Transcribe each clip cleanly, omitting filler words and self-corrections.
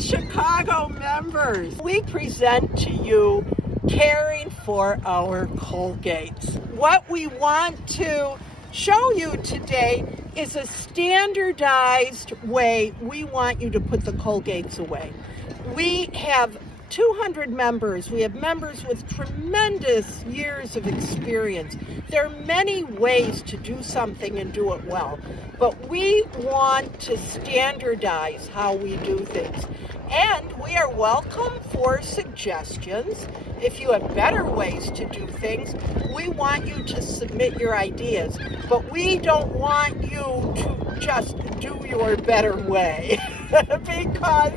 Chicago members. We present to you Caring for Our Colgates. What we want to show you today is a standardized way we want you to put the Colgates away. We have 200 members. We have members with tremendous years of experience. There are many ways to do something and do it well, but we want to standardize how we do things. And we are welcome for suggestions. If you have better ways to do things, we want you to submit your ideas, but we don't want you to just do your better way because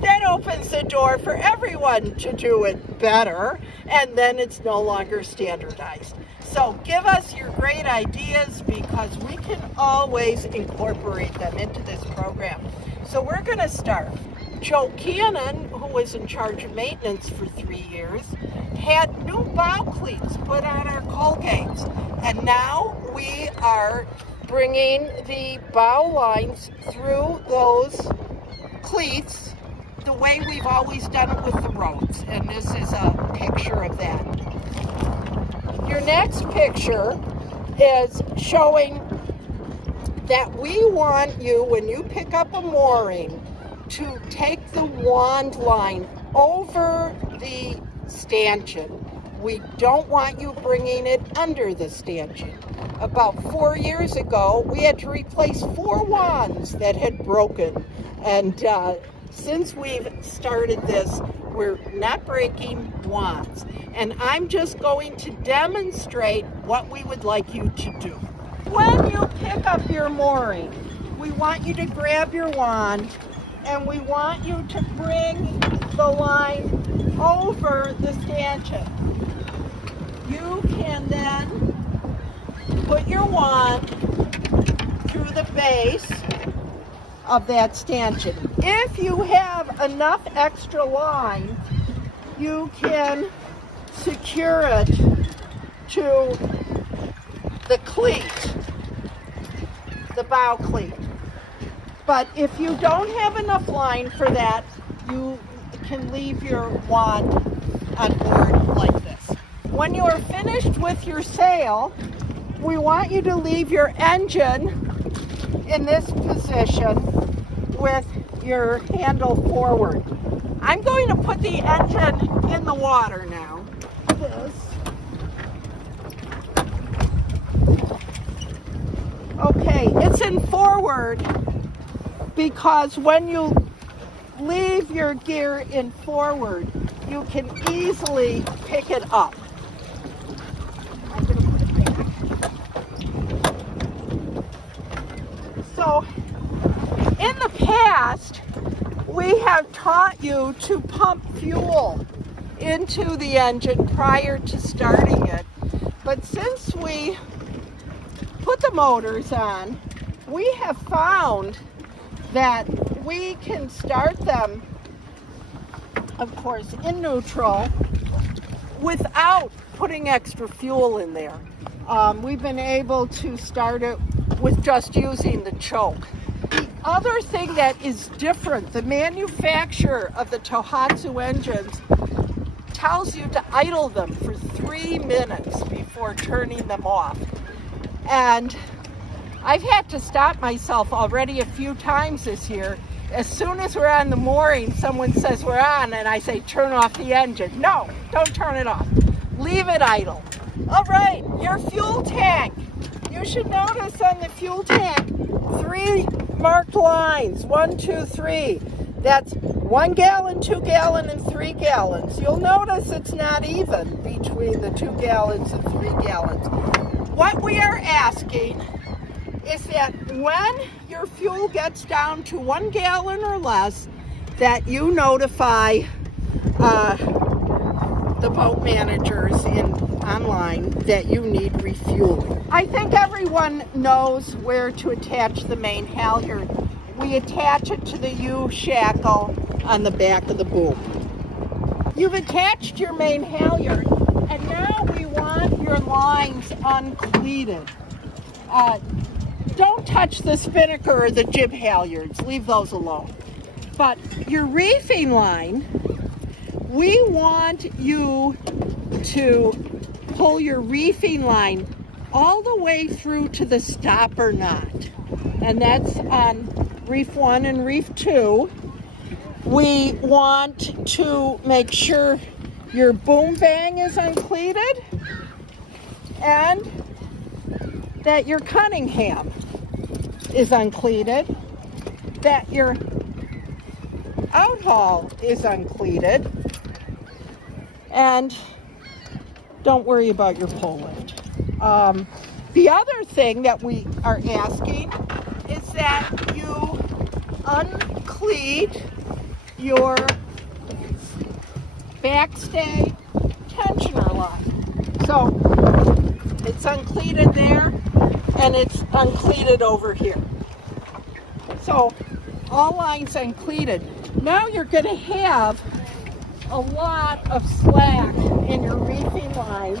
that opens the door for everyone to do it better, and then it's no longer standardized. So give us your great ideas because we can always incorporate them into this program. So we're going to start. Joe Cannon, who was in charge of maintenance for 3 years, had new bow cleats put on our Colgates, and now we are bringing the bow lines through those cleats the way we've always done it with the roads, and this is a picture of that. Your next picture is showing that we want you, when you pick up a mooring, to take the wand line over the stanchion. We don't want you bringing it under the stanchion. About 4 years ago, we had to replace 4 wands that had broken, and since we've started this, we're not breaking wands. And I'm just going to demonstrate what we would like you to do. When you pick up your mooring, we want you to grab your wand, and we want you to bring the line over the stanchion. You can then put your wand through the base of that stanchion. If you have enough extra line, you can secure it to the cleat, the bow cleat. But if you don't have enough line for that, you can leave your wand on board like this. When you are finished with your sail, we want you to leave your engine in this position with your handle forward. I'm going to put the engine in the water now. Okay, it's in forward because when you leave your gear in forward, you can easily pick it up. I'm going to put it back. So, in the past, we have taught you to pump fuel into the engine prior to starting it. But since we put the motors on, we have found that we can start them, of course, in neutral without putting extra fuel in there. We've been able to start it with just using the choke. The other thing that is different, the manufacturer of the Tohatsu engines tells you to idle them for 3 minutes before turning them off. And I've had to stop myself already a few times this year. As soon as we're on the mooring, someone says we're on, and I say, turn off the engine. No, don't turn it off. Leave it idle. All right, your fuel tank. You should notice on the fuel tank, 3 marked lines, 1, 2, 3. That's 1 gallon, 2 gallon, and 3 gallons. You'll notice it's not even between the 2 gallons and 3 gallons. What we are asking is that when your fuel gets down to 1 gallon or less, that you notify the boat managers online that you need refueling. I think everyone knows where to attach the main halyard. We attach it to the U-shackle on the back of the boom. You've attached your main halyard, and now we want your lines uncleated. Don't touch the spinnaker or the jib halyards. Leave those alone. But your reefing line, we want you to pull your reefing line all the way through to the stopper knot. And that's on reef 1 and reef 2. We want to make sure your boom vang is uncleated and that your Cunningham is uncleated, that your outhaul is uncleated, and don't worry about your pole lift. The other thing that we are asking is that you uncleat your backstay tensioner line. So it's uncleated there and it's uncleated over here. So all lines uncleated. Now you're going to have a lot of slack in your reefing lines,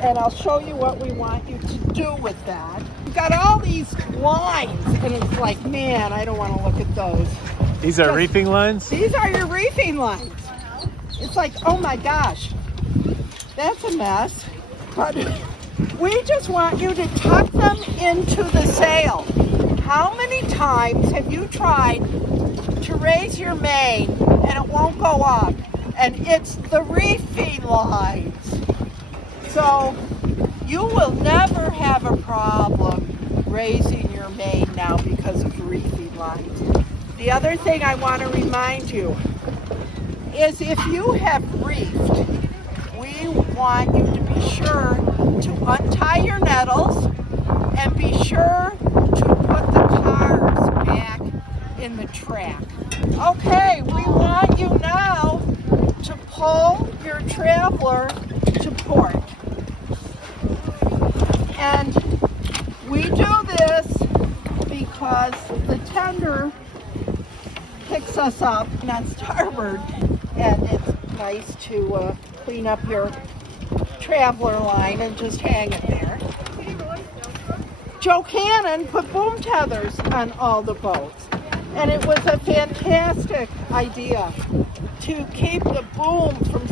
and I'll show you what we want you to do with that. You've got all these lines, and it's like, man, I don't want to look at those. These are reefing lines? These are your reefing lines. It's like, oh my gosh, that's a mess. But we just want you to tuck them into the sail. How many times have you tried to raise your main and it won't go up? And it's the reefing lines. So you will never have a problem raising your main now because of reefing lines. The other thing I want to remind you is if you have reefed, we want you to be sure to untie your nettles and be sure to put the cars back in the track. Okay, we want you now to pull your traveler to port. And we do this because the tender picks us up on starboard, and it's nice to clean up your traveler line and just hang it there. Joe Cannon put boom tethers on all the boats, and it was a fantastic idea to keep the boom from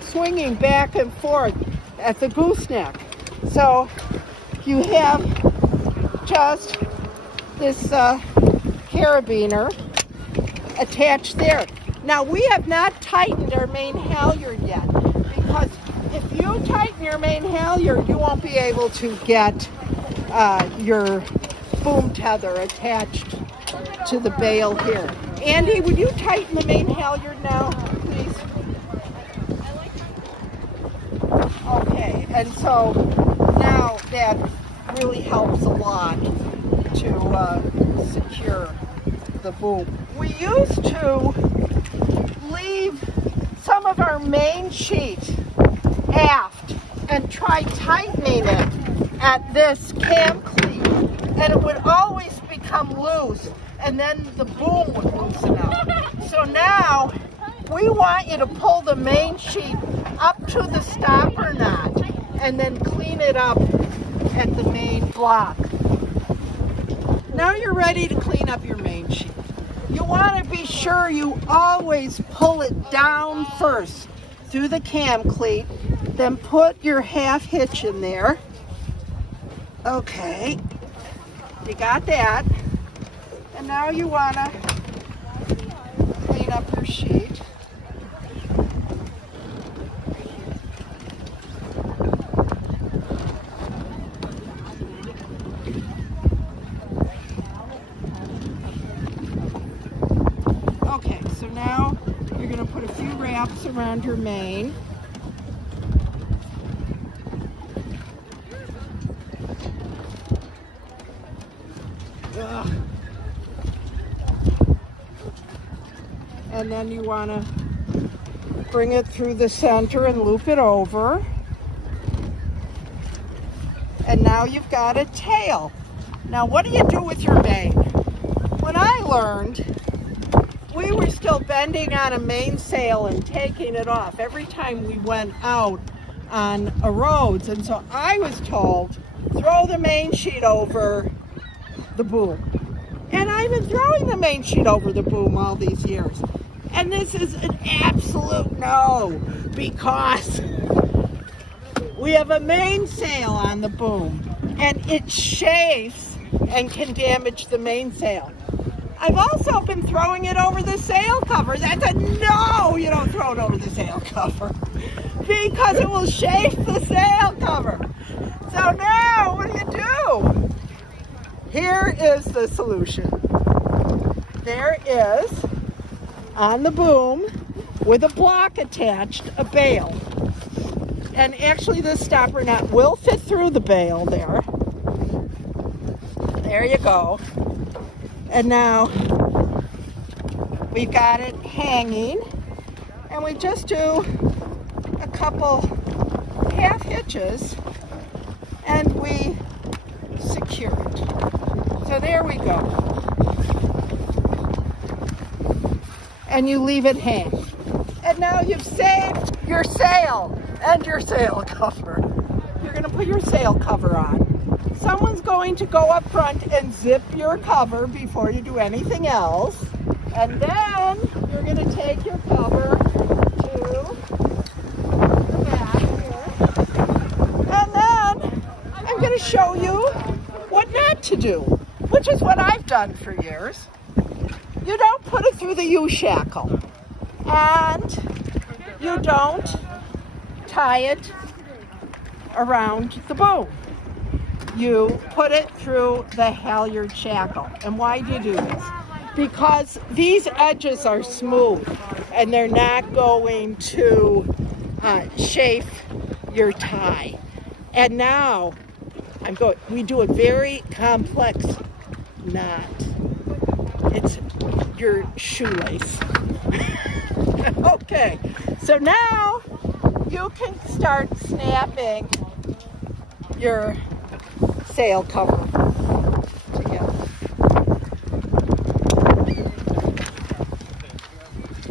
swinging back and forth at the gooseneck. So you have just this carabiner attached there. Now we have not tightened our main halyard yet, because if you tighten your main halyard, you won't be able to get your boom tether attached to the bail here. Andy, would you tighten the main halyard now, please? Okay, and so now that really helps a lot to secure the boom. We used to leave some of our main sheet aft and try tightening it at this cam cleat, and it would always become loose, and then the boom would loosen up. So now we want you to pull the main sheet up to the stopper knot and then clean it up at the main block. Now you're ready to clean up your main sheet. You want to be sure you always pull it down first through the cam cleat, then put your half hitch in there. Okay, you got that. And now you want to clean up your sheet. Okay, so now you're going to put a few wraps around your main. Ugh. And then you want to bring it through the center and loop it over. And now you've got a tail. Now what do you do with your main? When I learned, we were still bending on a mainsail and taking it off every time we went out on a roads. And so I was told, throw the main sheet over the boom. And I've been throwing the main sheet over the boom all these years. And this is an absolute no, because we have a mainsail on the boom and it chafes and can damage the mainsail. I've also been throwing it over the sail cover. That's a no, you don't throw it over the sail cover because it will chafe the sail cover. So now, what do? Here is the solution. There is, on the boom, with a block attached, a bail. And actually this stopper nut will fit through the bail there. There you go. And now we've got it hanging, and we just do a couple half hitches and we secure it. So there we go. And you leave it hang. And now you've saved your sail and your sail cover. You're going to put your sail cover on. Someone's going to go up front and zip your cover before you do anything else. And then you're going to take your cover to the back here. And then I'm going to show you what not to do, which is what I've done for years. You don't put it through the U-shackle. And you don't tie it around the boom. You put it through the halyard shackle. And why do you do this? Because these edges are smooth and they're not going to chafe your tie. And now we do a very complex knot. It's your shoelace. Okay, so now you can start snapping your sail cover together.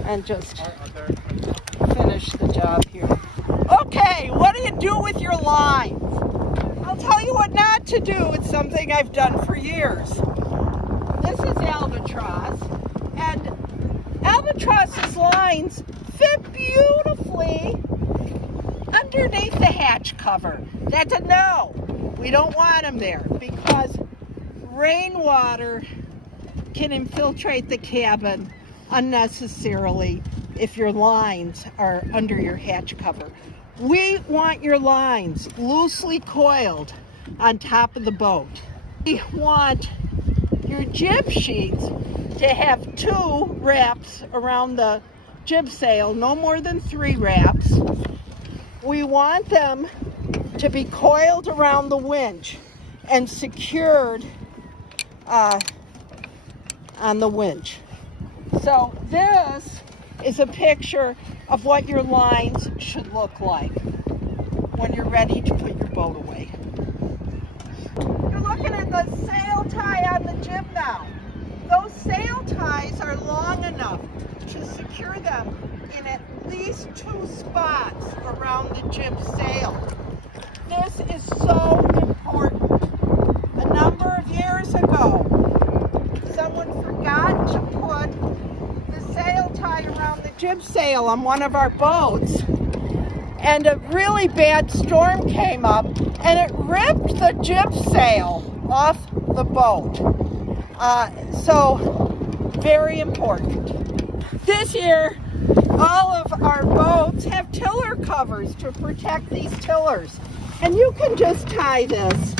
And just finish the job here. Okay, what do you do with your lines? I'll tell you what not to do. It's something I've done for years. This is albatross, and albatross's lines fit beautifully underneath the hatch cover. That's a no. We don't want them there because rainwater can infiltrate the cabin unnecessarily if your lines are under your hatch cover. We want your lines loosely coiled on top of the boat. We want your jib sheets to have 2 wraps around the jib sail, no more than 3 wraps. We want them to be coiled around the winch and secured on the winch. So this is a picture of what your lines should look like when you're ready to put your boat away. You're looking at the sail tie on the jib now. Those sail ties are long enough to secure them in at least 2 spots around the jib sail. This is so important. A number of years ago, someone forgot to put the sail tie around the jib sail on one of our boats, and a really bad storm came up and it ripped the jib sail off the boat. So very important. This year, all of our boats have tiller covers to protect these tillers. And you can just tie this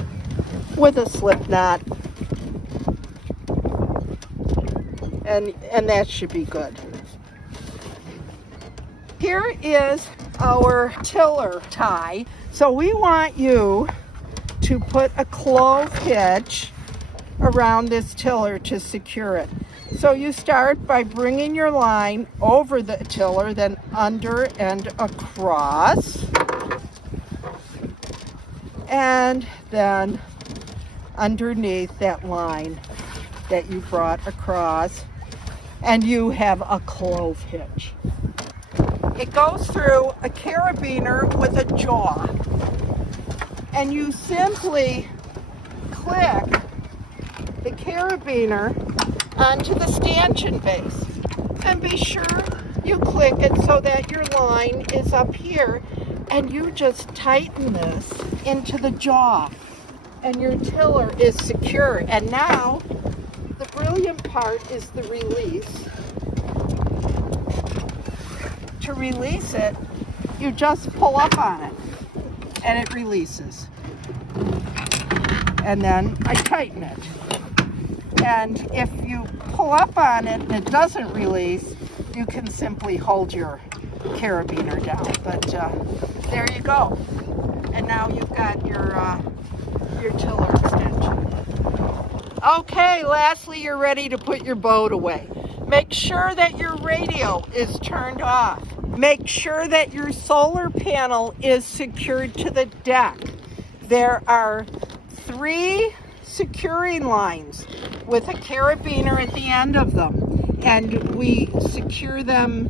with a slip knot. And that should be good. Here is our tiller tie. So we want you to put a clove hitch around this tiller to secure it. So you start by bringing your line over the tiller, then under and across, and then underneath that line that you brought across, and you have a clove hitch. It goes through a carabiner with a jaw, and you simply click the carabiner onto the stanchion base. And be sure you click it so that your line is up here, and you just tighten this into the jaw, and your tiller is secure. And now the brilliant part is the release. To release it, you just pull up on it and it releases. And then I tighten it. And if you pull up on it and it doesn't release, you can simply hold your carabiner down. But there you go. And now you've got your tiller extension. Okay, lastly, you're ready to put your boat away. Make sure that your radio is turned off. Make sure that your solar panel is secured to the deck. There are 3 securing lines with a carabiner at the end of them, and we secure them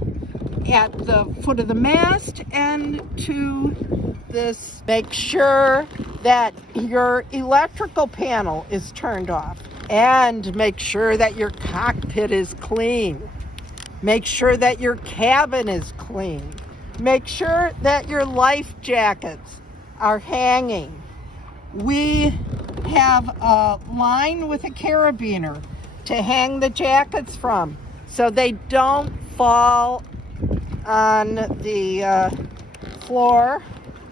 at the foot of the mast and to this. Make sure that your electrical panel is turned off, and make sure that your cockpit is clean. Make sure that your cabin is clean. Make sure that your life jackets are hanging. We have a line with a carabiner to hang the jackets from so they don't fall on the floor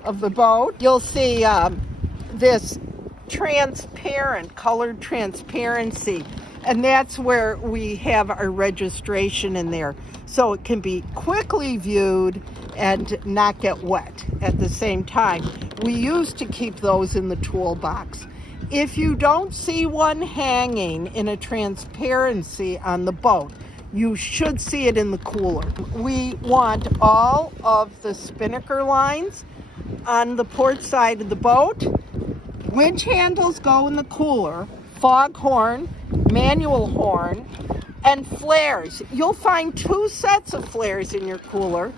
of the boat. You'll see this transparent, colored transparency, and that's where we have our registration in there, so it can be quickly viewed and not get wet at the same time. We used to keep those in the toolbox. If you don't see one hanging in a transparency on the boat, you should see it in the cooler. We want all of the Spinnaker lines on the port side of the boat. Winch handles go in the cooler, foghorn, manual horn, and flares. You'll find 2 sets of flares in your cooler.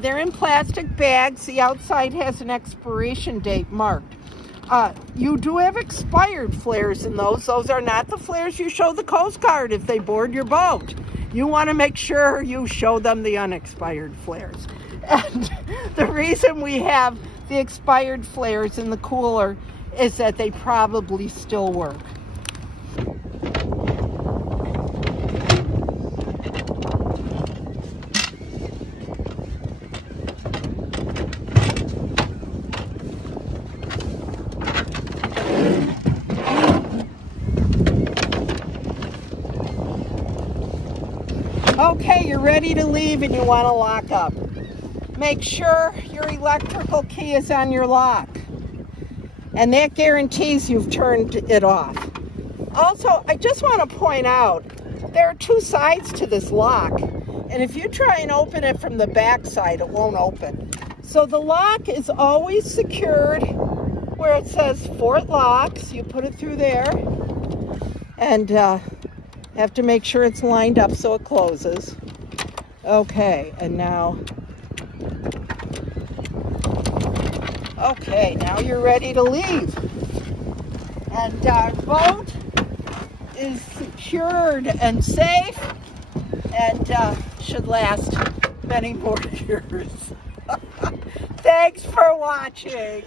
They're in plastic bags. The outside has an expiration date marked. You do have expired flares in those. Those are not the flares you show the Coast Guard if they board your boat. You want to make sure you show them the unexpired flares. And the reason we have the expired flares in the cooler is that they probably still work. Okay, you're ready to leave and you want to lock up. Make sure your electrical key is on your lock, and that guarantees you've turned it off. Also, I just want to point out, there are 2 sides to this lock, and if you try and open it from the back side, it won't open. So the lock is always secured where it says Fort Locks. You put it through there, and have to make sure it's lined up so it closes. Okay, and now, now you're ready to leave. And our boat is secured and safe, and should last many more years. Thanks for watching.